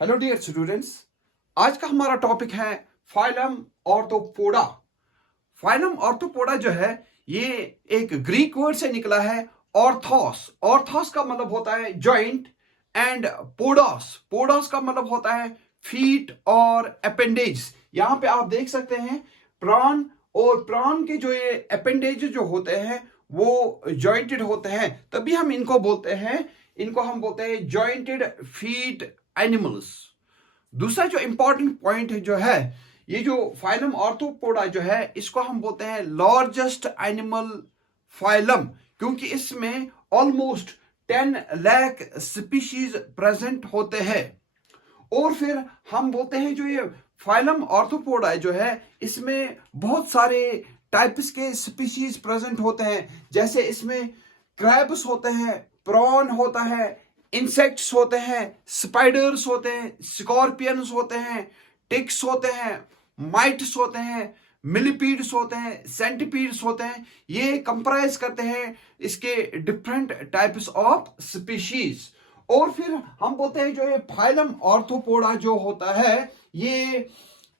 Hello dear students. आज का हमारा टॉपिक है फाइलम ऑर्थोपोडा। फाइलम ऑर्थोपोडा जो है ये एक ग्रीक वर्ड से निकला है ऑर्थोस। ऑर्थोस का मतलब होता है जॉइंट एंड पोडोस, पोडोस का मतलब होता है फीट और अपेंडेज। यहाँ पे आप देख सकते हैं प्राण, और प्राण के जो ये अपेंडेज जो होते हैं वो जॉइंटेड होते हैं, तभी हम इनको बोलते हैं, इनको हम बोलते हैं जॉइंटेड फीट एनिमल्स। दूसरा जो इंपॉर्टेंट पॉइंट है जो है, ये जो फाइलम ऑर्थोपोडा जो है इसको हम बोलते हैं लार्जेस्ट एनिमल फाइलम, क्योंकि इसमें ऑलमोस्ट 10 लाख स्पीशीज प्रेजेंट होते हैं। और फिर हम बोलते हैं जो ये फाइलम ऑर्थोपोडा जो है इसमें बहुत सारे टाइप्स के स्पीशीज प्रेजेंट होते हैं, जैसे इसमें क्रैब्स होते हैं, प्रॉन होता है, इंसेक्ट्स होते हैं, स्पाइडर्स होते हैं, स्कॉर्पियंस होते हैं, टिक्स होते हैं, माइट्स होते हैं, मिलीपीड्स होते हैं, सेंटीपीड्स होते हैं। ये कंप्राइज करते हैं इसके डिफरेंट टाइप्स ऑफ स्पीशीज। और फिर हम बोलते हैं जो ये फाइलम ऑर्थोपोडा जो होता है ये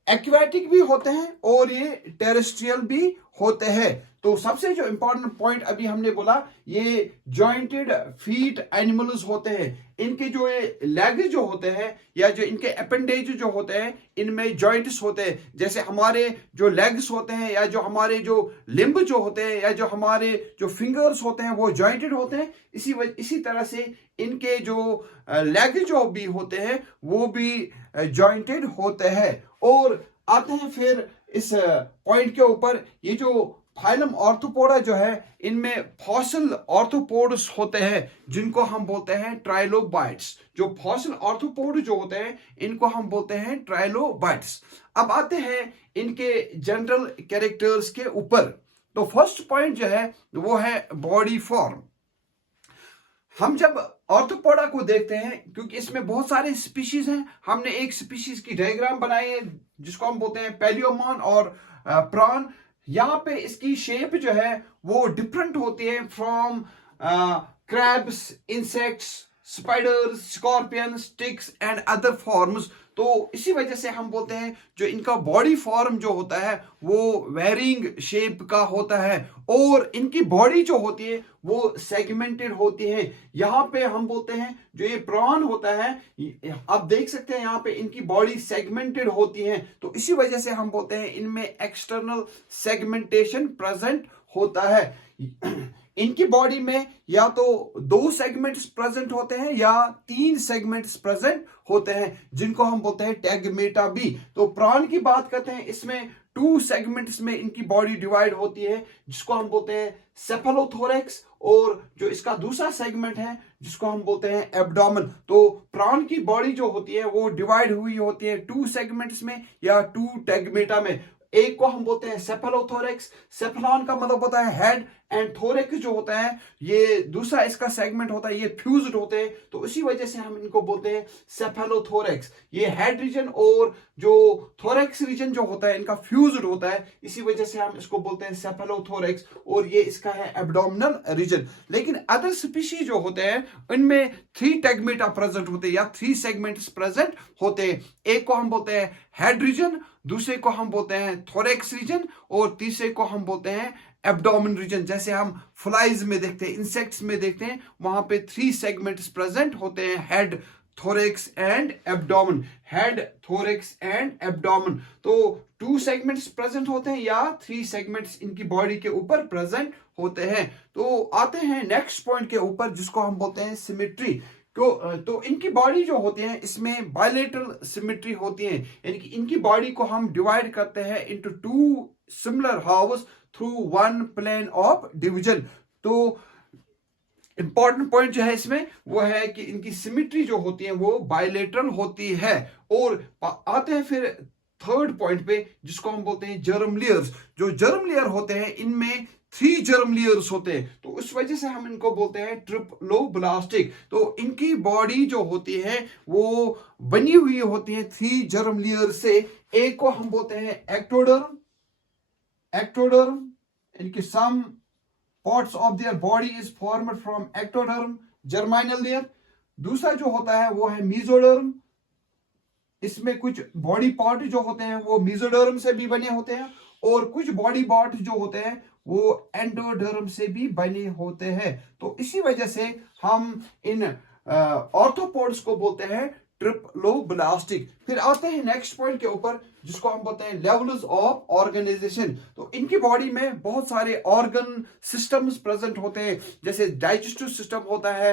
एक्वेटिक भी होते हैं और ये टेरेस्ट्रियल भी होते हैं। तो सबसे जो इंपॉर्टेंट पॉइंट अभी हमने बोला, ये जॉइंटेड फीट एनिमल्स होते हैं। इनके जो ये लेग जो होते हैं या जो इनके अपेंडेज जो होते हैं इनमें जॉइंट्स होते हैं, जैसे हमारे जो लेग्स होते हैं या जो हमारे जो लिम्ब जो होते हैं या जो हमारे जो फिंगर्स होते हैं वो जॉइंटेड होते हैं। इसी तरह से इनके जो लेग जो भी होते हैं वो भी जॉइंटेड होते हैं। और आते हैं फिर इस पॉइंट के ऊपर, ये जो फाइलम ऑर्थोपोडा जो है इनमें फॉसिल ऑर्थोपोड्स होते हैं जिनको हम बोलते हैं ट्राइलोबाइट्स। जो फॉसिल ऑर्थोपोड जो होते हैं इनको हम बोलते हैं ट्राइलोबाइट्स। अब आते हैं इनके जनरल कैरेक्टर्स के ऊपर। तो फर्स्ट पॉइंट जो है वो है बॉडी फॉर्म। हम जब ऑर्थोपोडा को देखते हैं, क्योंकि इसमें बहुत सारे स्पीशीज हैं, हमने एक स्पीशीज की डायग्राम बनाई है जिसको हम बोलते हैं पैलियोमॉन और प्रॉन। यहाँ पे इसकी शेप जो है वो डिफरेंट होती है from crabs, insects, spiders, scorpions, ticks and other forms. तो इसी वजह से हम बोलते हैं जो इनका बॉडी फॉर्म जो होता है वो वेरिंग शेप का होता है, और इनकी बॉडी जो होती है वो सेगमेंटेड होती है। यहाँ पे हम बोलते हैं जो ये प्रॉन होता है, आप देख सकते हैं यहाँ पे इनकी बॉडी सेगमेंटेड होती है, तो इसी वजह से हम बोलते हैं इनमें एक्सटर्नल सेगमेंटेशन प्रेजेंट होता है। इनकी बॉडी में या तो 2 सेगमेंट्स प्रेजेंट होते हैं या 3 सेगमेंट्स प्रेजेंट होते हैं जिनको हम बोलते हैं टैगमेटा बी। तो प्राण की बात करते हैं, इसमें 2 सेगमेंट्स में इनकी बॉडी डिवाइड होती है जिसको हम बोलते हैं सेफेलोथोरेक्स, और जो इसका दूसरा सेगमेंट है जिसको हम बोलते हैं एब्डोमेन। तो प्राण की बॉडी जो होती है वो डिवाइड हुई होती है 2 सेगमेंट्स में या 2 टैगमेटा में। एक को हम बोलते हैं सेफेलोथोरेक्स, सेफेलॉन का मतलब होता है हेड, एंड थोरेक्स जो होता है ये दूसरा इसका सेगमेंट होता है, ये फ्यूज्ड होते हैं, तो इसी वजह से हम इनको बोलते हैं सेफेलोथोरेक्स। ये हेड रीजन और जो थोरेक्स रीजन जो होता है इनका फ्यूज्ड होता है, इसी वजह से हम इसको बोलते हैं सेफेलोथोरेक्स, और ये इसका है एब्डोमिनल रीजन। लेकिन अदर स्पीशीज जो होते हैं इनमें 3 टैगमेटा प्रेजेंट होते हैं या 3 सेगमेंट्स प्रेजेंट होते हैं। एक को हम बोलते हैं हेड रीजन, दूसरे को हम बोलते हैं थोरेक्स रीजन, और तीसरे को हम बोलते हैं एब्डोमेन रीजन। जैसे हम फ्लाइज में देखते हैं, इंसेक्ट्स में देखते हैं, वहां पे 3 सेगमेंट्स प्रेजेंट होते हैं, head, thorax and abdomen. Head, thorax and abdomen. तो 2 सेगमेंट्स प्रेजेंट होते हैं या 3 सेगमेंट्स इनकी बॉडी के ऊपर प्रेजेंट होते हैं। तो आते हैं नेक्स्ट पॉइंट के ऊपर जिसको हम बोलते हैं सिमेट्री। तो इनकी बॉडी जो होती है इसमें बायलेटरल सिमेट्री होती है, यानी कि इनकी बॉडी को हम डिवाइड करते हैं into 2 similar halfs through 1 plane of division. तो इंपॉर्टेंट पॉइंट जो है इसमें वो है कि इनकी सिमेट्री जो होती है वो बायलेटरल होती है। और आते हैं फिर थर्ड पॉइंट पे जिसको हम बोलते हैं जर्म लेयर्स। जो जर्म लेयर होते हैं इनमें 3 जर्म लेयर्स होते हैं, तो उस वजह से हम इनको बोलते हैं ट्रिप्लोब्लास्टिक। तो इनकी बॉडी जो होती है वो बनी हुई होती है 3 जर्म लेयर से। एक को हम बोलते हैं एक्टोडर्म, इनकी सम parts of their body is formed from ectoderm, germinal layer। दूसरा जो होता है वो है mesoderm, इसमें कुछ बॉडी पार्ट जो होते हैं वो मेसोडर्म से भी बने होते हैं और कुछ बॉडी पार्ट जो होते हैं वो एंडोडर्म से भी बने होते हैं। तो इसी वजह से हम इन ऑर्थोपोड्स को बोलते हैं ट्रिप्लोब्लास्टिक। फिर आते हैं नेक्स्ट पॉइंट के ऊपर जिसको हम बोलते हैं लेवल्स ऑफ ऑर्गेनाइजेशन। तो इनकी बॉडी में बहुत सारे ऑर्गन सिस्टम्स प्रेजेंट होते हैं, जैसे डाइजेस्टिव सिस्टम होता है,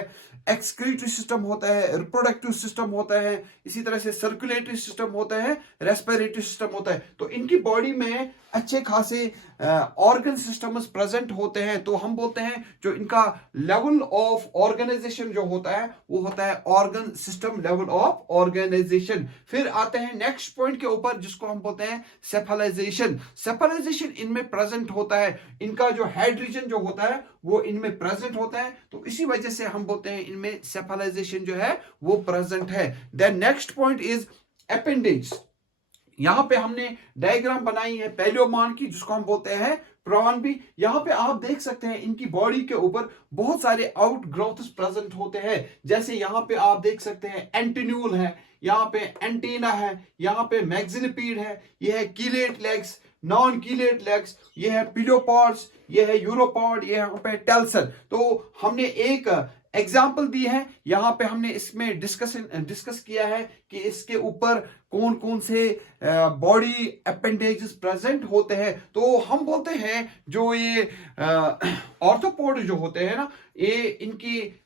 एक्सक्रीटरी सिस्टम होता है, रिप्रोडक्टिव सिस्टम होता है, इसी तरह से सर्कुलेटरी सिस्टम होता है, रेस्पिरेटरी सिस्टम होता है। तो इनकी बॉडी में अच्छे खासे ऑर्गन सिस्टम्स प्रेजेंट होते हैं। तो हम बोलते हैं जो इनका लेवल ऑफ ऑर्गेनाइजेशन जो होता है वो होता है organ system level of organization. फिर आते हैं नेक्स्ट पॉइंट के ऊपर जिसको हम बोलते हैं सेफलाइजेशन। सेफलाइजेशन इनमें प्रेजेंट होता है, इनका जो हेड रीजन जो होता है वो इनमें प्रेजेंट होता है। तो इसी वजह से हम बोलते हैं इनमें सेफलाइजेशन जो है वो प्रेजेंट है। Then next point is appendage. यहां पे हमने डायग्राम बनाई है पैलियोमान की जिसको हम बोलते हैं प्रॉन भी। यहां पे आप देख सकते हैं इनकी बॉडी के ऊपर बहुत सारे आउट ग्रोथ्स प्रेजेंट होते हैं। जैसे यहां पे आप देख सकते हैं एंटिन्यूल है, यहाँ पे एंटीना है, यहाँ पे मैक्सिलिपीड है, ये है chelate legs, non chelate legs, ये है पिलोपॉड्स, ये है यूरोपॉड, ये यहाँ पे टेल्सन। तो हमने एक एग्जाम्पल दी है, यहाँ पे हमने इसमें डिस्कस किया है कि इसके ऊपर कौन कौन से बॉडी अपेंडेजेस प्रेजेंट होते हैं। तो हम बोलते हैं जो ये ऑर्थोपोड जो होते हैं ना, ये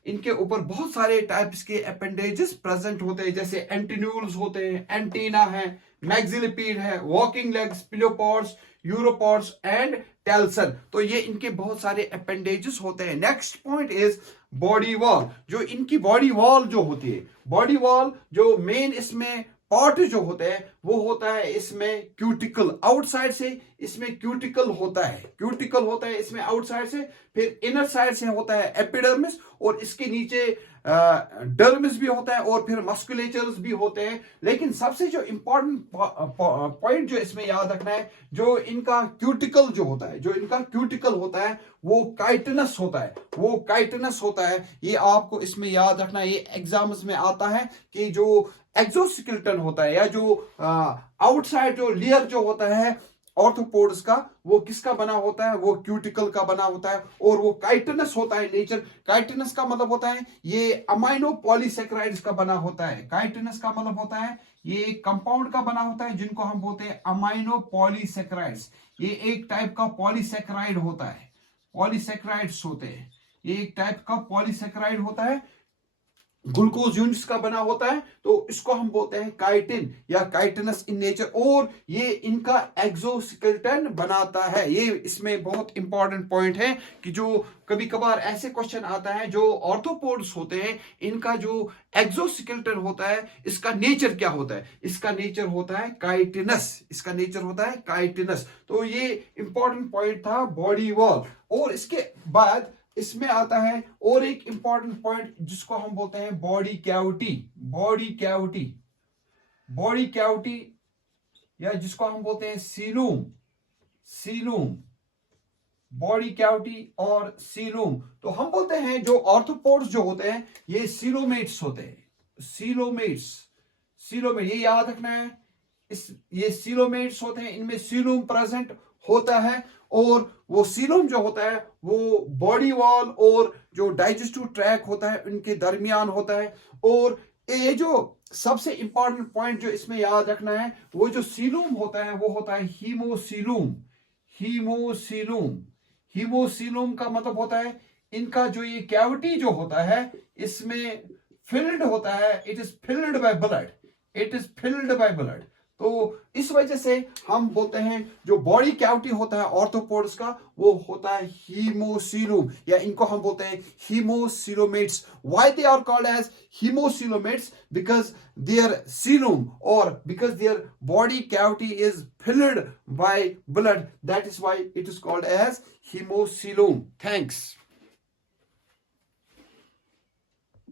इनके ऊपर बहुत सारे टाइप्स के अपेंडेजेस प्रेजेंट होते हैं, जैसे एंटिन्यूल्स होते हैं, एंटीना है, मैक्सिलिपीड है, वॉकिंग लेग्स, पिलोपॉड्स, यूरोपॉड्स एंड टेल्सन। तो ये इनके बहुत सारे अपेंडेजेस होते हैं। Next point is body wall. जो इनकी बॉडी वॉल जो होती है, बॉडी वॉल जो मेन इसमें पार्ट जो होता है वो होता है इसमें क्यूटिकल। आउटसाइड से इसमें क्यूटिकल होता है, क्यूटिकल होता है इसमें आउटसाइड से। फिर इनर साइड से होता है एपिडर्मिस और इसके नीचे डर्मिस भी होता है और फिर मस्कुलेचर्स भी होते हैं। लेकिन सबसे जो इंपॉर्टेंट पॉइंट जो इसमें याद रखना है, जो इनका क्यूटिकल जो होता है, जो इनका क्यूटिकल होता है वो काइटिनस होता है, वो काइटिनस होता है। ये आपको इसमें याद रखना है, ये एग्जाम्स में आता है कि जो एक्सोस्केलेटन होता है या जो आउटसाइड जो लेयर जो होता है ऑर्थोपोड्स का, वो किसका बना होता है, वो क्यूटिकल का बना होता है और वो काइटिनस होता है। नेचर काइटिनस का मतलब होता है ये अमाइनो पॉलीसेक्राइड्स का बना होता है। काइटिनस का मतलब होता है ये कंपाउंड का बना होता है जिनको हम बोलते हैं अमाइनो पॉलीसेक्राइड्स। ये एक टाइप का पॉलीसेक्राइड होता है, पॉलीसेक्राइड्स होते हैं, ये एक टाइप का पॉलीसेक्राइड होता है, ग्लूकोज यूनिट्स का बना होता है। तो इसको हम बोलते हैं काइटिन या काइटिनस इन नेचर, और ये इनका एक्सोस्केलेटन बनाता है। ये इसमें बहुत इंपॉर्टेंट पॉइंट है कि जो कभी कभार ऐसे क्वेश्चन आता है, जो ऑर्थोपोड्स होते हैं इनका जो एक्सोस्केलेटन होता है इसका नेचर क्या होता है, इसका नेचर होता है काइटिनस, इसका नेचर होता है काइटिनस। तो ये इंपॉर्टेंट पॉइंट था बॉडी वॉल। और इसके बाद इसमें आता है और एक इंपॉर्टेंट पॉइंट जिसको हम बोलते हैं body cavity. Body cavity, body cavity या जिसको हम बोलते हैं सीलूम, सीलूम, बॉडी कैविटी और सीलूम। तो हम बोलते हैं जो ऑर्थोपोड्स जो होते हैं ये सीलोमेट्स होते हैं, सीलोमेट्स, सीलोमेट, ये याद रखना है। ये सीलोमेट्स होते हैं, इनमें सीलूम प्रेजेंट होता है और वो सीलम जो होता है वो बॉडी वॉल और जो डाइजेस्टिव ट्रैक होता है उनके दरमियान होता है। और ये जो सबसे इंपॉर्टेंट पॉइंट जो इसमें याद रखना है, वो जो सीलूम होता है वो होता है हीमोसीलूम, हीमोसीलूम। हीमोसीलूम का मतलब होता है इनका जो ये कैविटी जो होता है इसमें फिल्ड होता है, it is filled by blood, it is filled by blood. तो इस वजह से हम बोलते हैं जो बॉडी कैविटी होता है ऑर्थोपोड्स का वो होता है हीमोसीलूम, या इनको हम बोलते हैं haemocoelomates. Why they are called as haemocoelomates? Because their coelom और because their body cavity is filled by blood, that is why it is called as haemocoelom. Thanks.